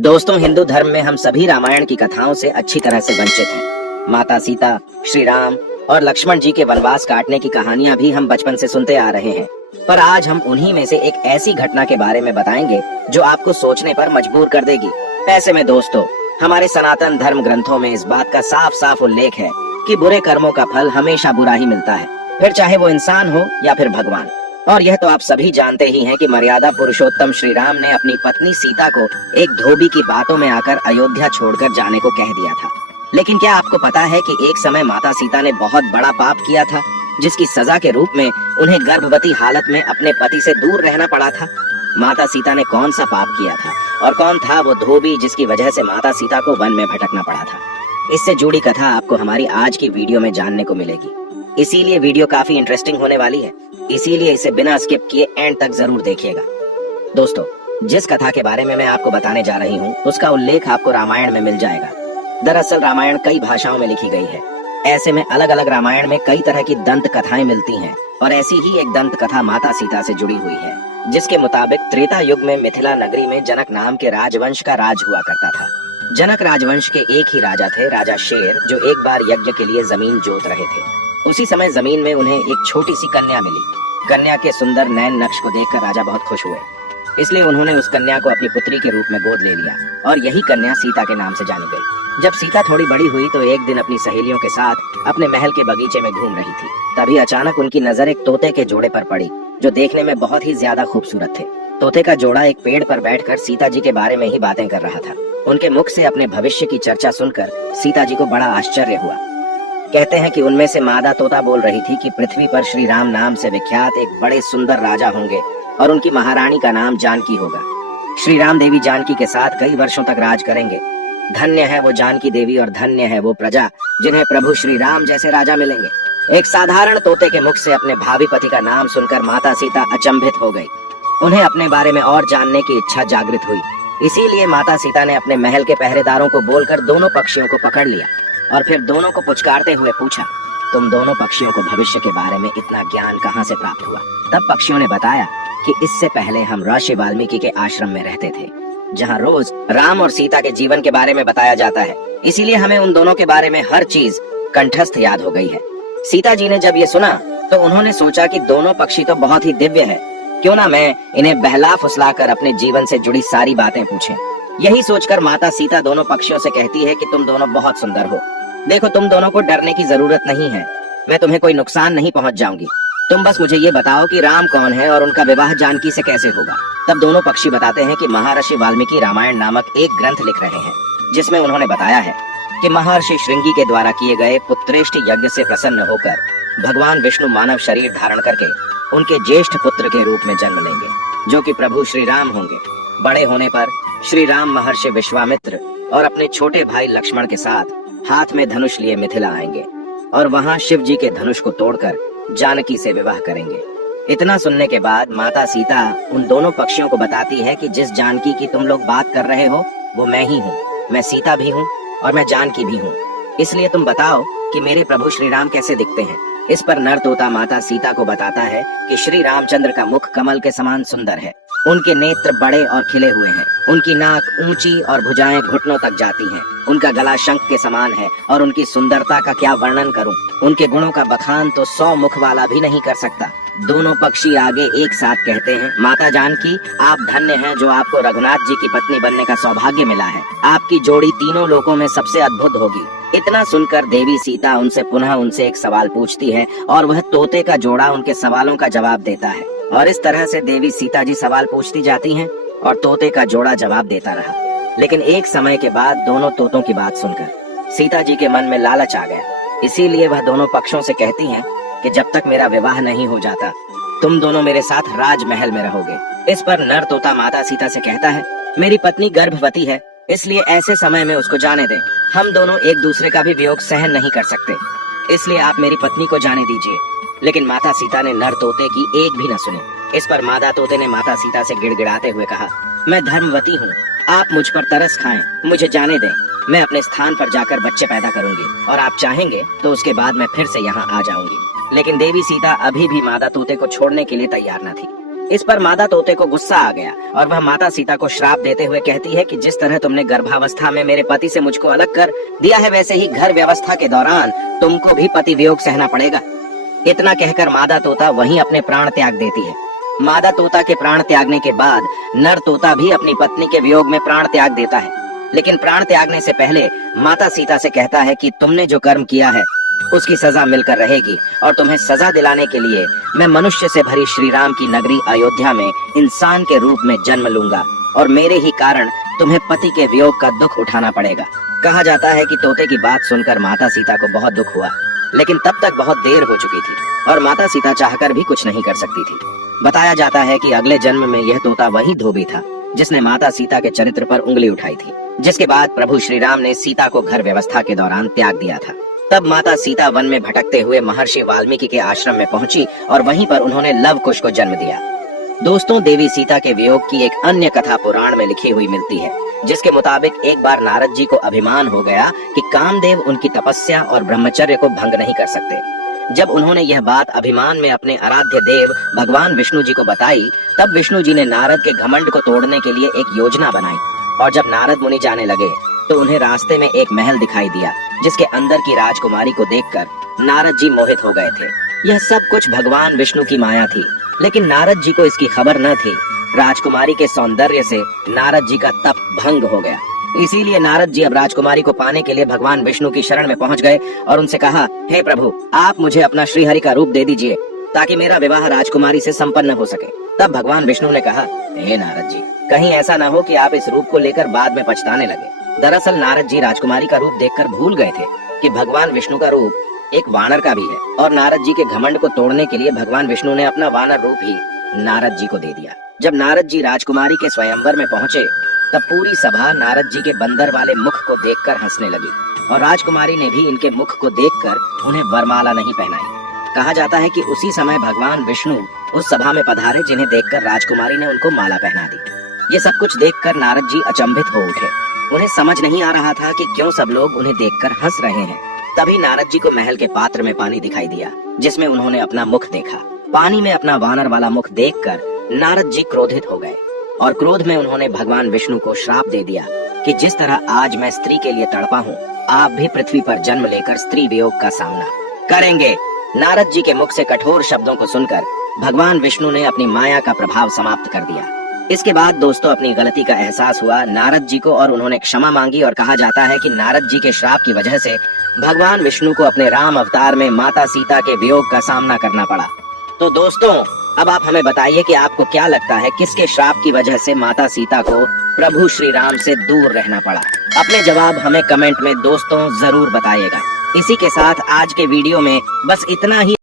दोस्तों, हिंदू धर्म में हम सभी रामायण की कथाओं से अच्छी तरह से वंचित हैं। माता सीता, श्री राम और लक्ष्मण जी के वनवास काटने की कहानियां भी हम बचपन से सुनते आ रहे हैं। पर आज हम उन्हीं में से एक ऐसी घटना के बारे में बताएंगे जो आपको सोचने पर मजबूर कर देगी। ऐसे में दोस्तों, हमारे सनातन धर्म ग्रंथों में इस बात का साफ साफ उल्लेख है कि बुरे कर्मों का फल हमेशा बुरा ही मिलता है, फिर चाहे वो इंसान हो या फिर भगवान। और यह तो आप सभी जानते ही हैं कि मर्यादा पुरुषोत्तम श्री राम ने अपनी पत्नी सीता को एक धोबी की बातों में आकर अयोध्या छोड़कर जाने को कह दिया था। लेकिन क्या आपको पता है कि एक समय माता सीता ने बहुत बड़ा पाप किया था, जिसकी सजा के रूप में उन्हें गर्भवती हालत में अपने पति से दूर रहना पड़ा था। माता सीता ने कौन सा पाप किया था और कौन था वो धोबी जिसकी वजह से माता सीता को वन में भटकना पड़ा था? इससे जुड़ी कथा आपको हमारी आज की वीडियो में जानने को मिलेगी। इसीलिए वीडियो काफी इंटरेस्टिंग होने वाली है, इसीलिए इसे बिना स्किप किए एंड तक जरूर देखिएगा। दोस्तों, जिस कथा के बारे में मैं आपको बताने जा रही हूँ उसका उल्लेख आपको रामायण में मिल जाएगा। दरअसल रामायण कई भाषाओं में लिखी गई है। ऐसे में अलग अलग रामायण में कई तरह की दंत कथाएं मिलती हैं और ऐसी ही एक दंत कथा माता सीता से जुड़ी हुई है, जिसके मुताबिक त्रेता युग में मिथिला नगरी में जनक नाम के राजवंश का राज हुआ करता था। जनक राजवंश के एक ही राजा थे, राजा शेर, जो एक बार यज्ञ के लिए जमीन जोत रहे थे। उसी समय जमीन में उन्हें एक छोटी सी कन्या मिली। कन्या के सुंदर नयन नक्श को देखकर राजा बहुत खुश हुए, इसलिए उन्होंने उस कन्या को अपनी पुत्री के रूप में गोद ले लिया और यही कन्या सीता के नाम से जानी गई। जब सीता थोड़ी बड़ी हुई तो एक दिन अपनी सहेलियों के साथ अपने महल के बगीचे में घूम रही थी। तभी अचानक उनकी नजर एक तोते के जोड़े पर पड़ी, जो देखने में बहुत ही ज्यादा खूबसूरत थे। तोते का जोड़ा एक पेड़ पर बैठकर सीता जी के बारे में ही बातें कर रहा था। उनके मुख से अपने भविष्य की चर्चा सुनकर सीता जी को बड़ा आश्चर्य हुआ। कहते हैं कि उनमें से मादा तोता बोल रही थी कि पृथ्वी पर श्री राम नाम से विख्यात एक बड़े सुंदर राजा होंगे और उनकी महारानी का नाम जानकी होगा। श्री राम देवी जानकी के साथ कई वर्षों तक राज करेंगे। धन्य है वो जानकी देवी और धन्य है वो प्रजा जिन्हें प्रभु श्री राम जैसे राजा मिलेंगे। एक साधारण तोते के मुख से अपने भावी पति का नाम सुनकर माता सीता अचंभित हो गई। उन्हें अपने बारे में और जानने की इच्छा जागृत हुई। इसीलिए माता सीता ने अपने महल के पहरेदारों को बोलकर दोनों पक्षियों को पकड़ लिया और फिर दोनों को पुचकारते हुए पूछा, तुम दोनों पक्षियों को भविष्य के बारे में इतना ज्ञान कहाँ से प्राप्त हुआ? तब पक्षियों ने बताया कि इससे पहले हम ऋषि वाल्मीकि के आश्रम में रहते थे, जहाँ रोज राम और सीता के जीवन के बारे में बताया जाता है। इसीलिए हमें उन दोनों के बारे में हर चीज कंठस्थ याद हो गई है। सीता जी ने जब ये सुना तो उन्होंने सोचा कि दोनों पक्षी तो बहुत ही दिव्य है, क्यों ना मैं इन्हें बहला फुसलाकर अपने जीवन से जुड़ी सारी बातें पूछें। यही सोचकर माता सीता दोनों पक्षियों से कहती है कि तुम दोनों बहुत सुंदर हो। देखो, तुम दोनों को डरने की जरूरत नहीं है, मैं तुम्हें कोई नुकसान नहीं पहुंच जाऊंगी। तुम बस मुझे ये बताओ कि राम कौन है और उनका विवाह जानकी से कैसे होगा। तब दोनों पक्षी बताते हैं कि महर्षि वाल्मीकि रामायण नामक एक ग्रंथ लिख रहे हैं, जिसमें उन्होंने बताया है कि महर्षि श्रृंगी के द्वारा किए गए पुत्रेष्ठ यज्ञ से प्रसन्न होकर भगवान विष्णु मानव शरीर धारण करके उनके ज्येष्ठ पुत्र के रूप में जन्म लेंगे, जो कि प्रभु श्री राम होंगे। बड़े होने पर श्री राम महर्षि विश्वामित्र और अपने छोटे भाई लक्ष्मण के साथ हाथ में धनुष लिए मिथिला आएंगे और वहां शिव जी के धनुष को तोड़कर जानकी से विवाह करेंगे। इतना सुनने के बाद माता सीता उन दोनों पक्षियों को बताती है कि जिस जानकी की तुम लोग बात कर रहे हो वो मैं ही हूँ। मैं सीता भी हूँ और मैं जानकी भी हूँ। इसलिए तुम बताओ कि मेरे प्रभु श्री राम कैसे दिखते हैं। इस पर नर तोता माता सीता को बताता है कि श्री रामचंद्र का मुख कमल के समान सुंदर है। उनके नेत्र बड़े और खिले हुए हैं। उनकी नाक ऊंची और भुजाएं घुटनों तक जाती हैं। उनका गला शंख के समान है और उनकी सुंदरता का क्या वर्णन करूं। उनके गुणों का बखान तो 100 मुख वाला भी नहीं कर सकता। दोनों पक्षी आगे एक साथ कहते हैं, माता जानकी, आप धन्य हैं जो आपको रघुनाथ जी की पत्नी बनने का सौभाग्य मिला है। आपकी जोड़ी तीनों लोकों में सबसे अद्भुत होगी। इतना सुनकर देवी सीता उनसे एक सवाल पूछती है और वह तोते का जोड़ा उनके सवालों का जवाब देता है। और इस तरह से देवी सीता जी सवाल पूछती जाती हैं और तोते का जोड़ा जवाब देता रहा। लेकिन एक समय के बाद दोनों तोतों की बात सुनकर सीता जी के मन में लालच आ गया। इसीलिए वह दोनों पक्षों से कहती हैं कि जब तक मेरा विवाह नहीं हो जाता तुम दोनों मेरे साथ राजमहल में रहोगे। इस पर नर तोता माता सीता से कहता है, मेरी पत्नी गर्भवती है, इसलिए ऐसे समय में उसको जाने दें। हम दोनों एक दूसरे का भी वियोग सहन नहीं कर सकते, इसलिए आप मेरी पत्नी को जाने दीजिए। लेकिन माता सीता ने नर तोते की एक भी न सुनी। इस पर मादा तोते ने माता सीता से गिड़गिड़ाते हुए कहा, मैं धर्मवती हूँ, आप मुझ पर तरस खाएं, मुझे जाने दें। मैं अपने स्थान पर जाकर बच्चे पैदा करूंगी और आप चाहेंगे तो उसके बाद मैं फिर से यहाँ आ जाऊंगी। लेकिन देवी सीता अभी भी मादा तोते को छोड़ने के लिए तैयार न थी। इस पर मादा तोते को गुस्सा आ गया और वह माता सीता को श्राप देते हुए कहती है कि जिस तरह तुमने गर्भावस्था में मेरे पति से मुझको अलग कर दिया है, वैसे ही घर व्यवस्था के दौरान तुमको भी पति वियोग सहना पड़ेगा। इतना कहकर मादा तोता वहीं अपने प्राण त्याग देती है। मादा तोता के प्राण त्यागने के बाद नर तोता भी अपनी पत्नी के वियोग में प्राण त्याग देता है, लेकिन प्राण त्यागने से पहले माता सीता से कहता है कि तुमने जो कर्म किया है उसकी सजा मिलकर रहेगी और तुम्हें सजा दिलाने के लिए मैं मनुष्य से भरी श्री राम की नगरी अयोध्या में इंसान के रूप में जन्म लूंगा और मेरे ही कारण तुम्हें पति के वियोग का दुख उठाना पड़ेगा। कहा जाता है कि तोते की बात सुनकर माता सीता को बहुत दुख हुआ, लेकिन तब तक बहुत देर हो चुकी थी और माता सीता चाहकर भी कुछ नहीं कर सकती थी। बताया जाता है कि अगले जन्म में यह तोता वही धोबी था जिसने माता सीता के चरित्र पर उंगली उठाई थी, जिसके बाद प्रभु श्री राम ने सीता को घर व्यवस्था के दौरान त्याग दिया था। तब माता सीता वन में भटकते हुए महर्षि वाल्मीकि के आश्रम में पहुंची और वहीं पर उन्होंने लव कुश को जन्म दिया। दोस्तों, देवी सीता के वियोग की एक अन्य कथा पुराण में लिखी हुई मिलती है, जिसके मुताबिक एक बार नारद जी को अभिमान हो गया कि कामदेव उनकी तपस्या और ब्रह्मचर्य को भंग नहीं कर सकते। जब उन्होंने यह बात अभिमान में अपने आराध्य देव भगवान विष्णु जी को बताई, तब विष्णु जी ने नारद के घमंड को तोड़ने के लिए एक योजना बनाई और जब नारद मुनि जाने लगे तो उन्हें रास्ते में एक महल दिखाई दिया, जिसके अंदर की राजकुमारी को देखकर नारद जी मोहित हो गए थे। यह सब कुछ भगवान विष्णु की माया थी, लेकिन नारद जी को इसकी खबर न थी। राजकुमारी के सौंदर्य से नारद जी का तप भंग हो गया, इसीलिए नारद जी अब राजकुमारी को पाने के लिए भगवान विष्णु की शरण में पहुंच गए और उनसे कहा, हे प्रभु, आप मुझे अपना श्रीहरि का रूप दे दीजिए ताकि मेरा विवाह राजकुमारी से संपन्न हो सके। तब भगवान विष्णु ने कहा, हे नारद जी, कहीं ऐसा न हो कि आप इस रूप को लेकर बाद में पछताने लगे। दरअसल नारद जी राजकुमारी का रूप देखकर भूल गए थे कि भगवान विष्णु का रूप एक वानर का भी है और नारद जी के घमंड को तोड़ने के लिए भगवान विष्णु ने अपना वानर रूप ही नारद जी को दे दिया। जब नारद जी राजकुमारी के स्वयंवर में पहुंचे, तब पूरी सभा नारद जी के बंदर वाले मुख को देखकर हंसने लगी और राजकुमारी ने भी इनके मुख को देखकर उन्हें वरमाला नहीं पहनाई। कहा जाता है कि उसी समय भगवान विष्णु उस सभा में पधारे, जिन्हें देखकर राजकुमारी ने उनको माला पहना दी। ये सब कुछ देखकर नारद जी अचंभित हो उठे। उन्हें समझ नहीं आ रहा था कि क्यों सब लोग उन्हें देखकर हंस रहे हैं। तभी नारद जी को महल के पात्र में पानी दिखाई दिया, जिसमें उन्होंने अपना मुख देखा। पानी में अपना वानर वाला मुख देखकर नारद जी क्रोधित हो गए और क्रोध में उन्होंने भगवान विष्णु को श्राप दे दिया कि जिस तरह आज मैं स्त्री के लिए तड़पा हूँ, आप भी पृथ्वी पर जन्म लेकर स्त्री वियोग का सामना करेंगे। नारद जी के मुख से कठोर शब्दों को सुनकर भगवान विष्णु ने अपनी माया का प्रभाव समाप्त कर दिया। इसके बाद दोस्तों अपनी गलती का एहसास हुआ नारद जी को और उन्होंने क्षमा मांगी और कहा जाता है कि नारद जी के श्राप की वजह से भगवान विष्णु को अपने राम अवतार में माता सीता के वियोग का सामना करना पड़ा। तो दोस्तों, अब आप हमें बताइए कि आपको क्या लगता है किसके श्राप की वजह से माता सीता को प्रभु श्री राम से दूर रहना पड़ा? अपने जवाब हमें कमेंट में दोस्तों जरूर बताइएगा। इसी के साथ आज के वीडियो में बस इतना ही।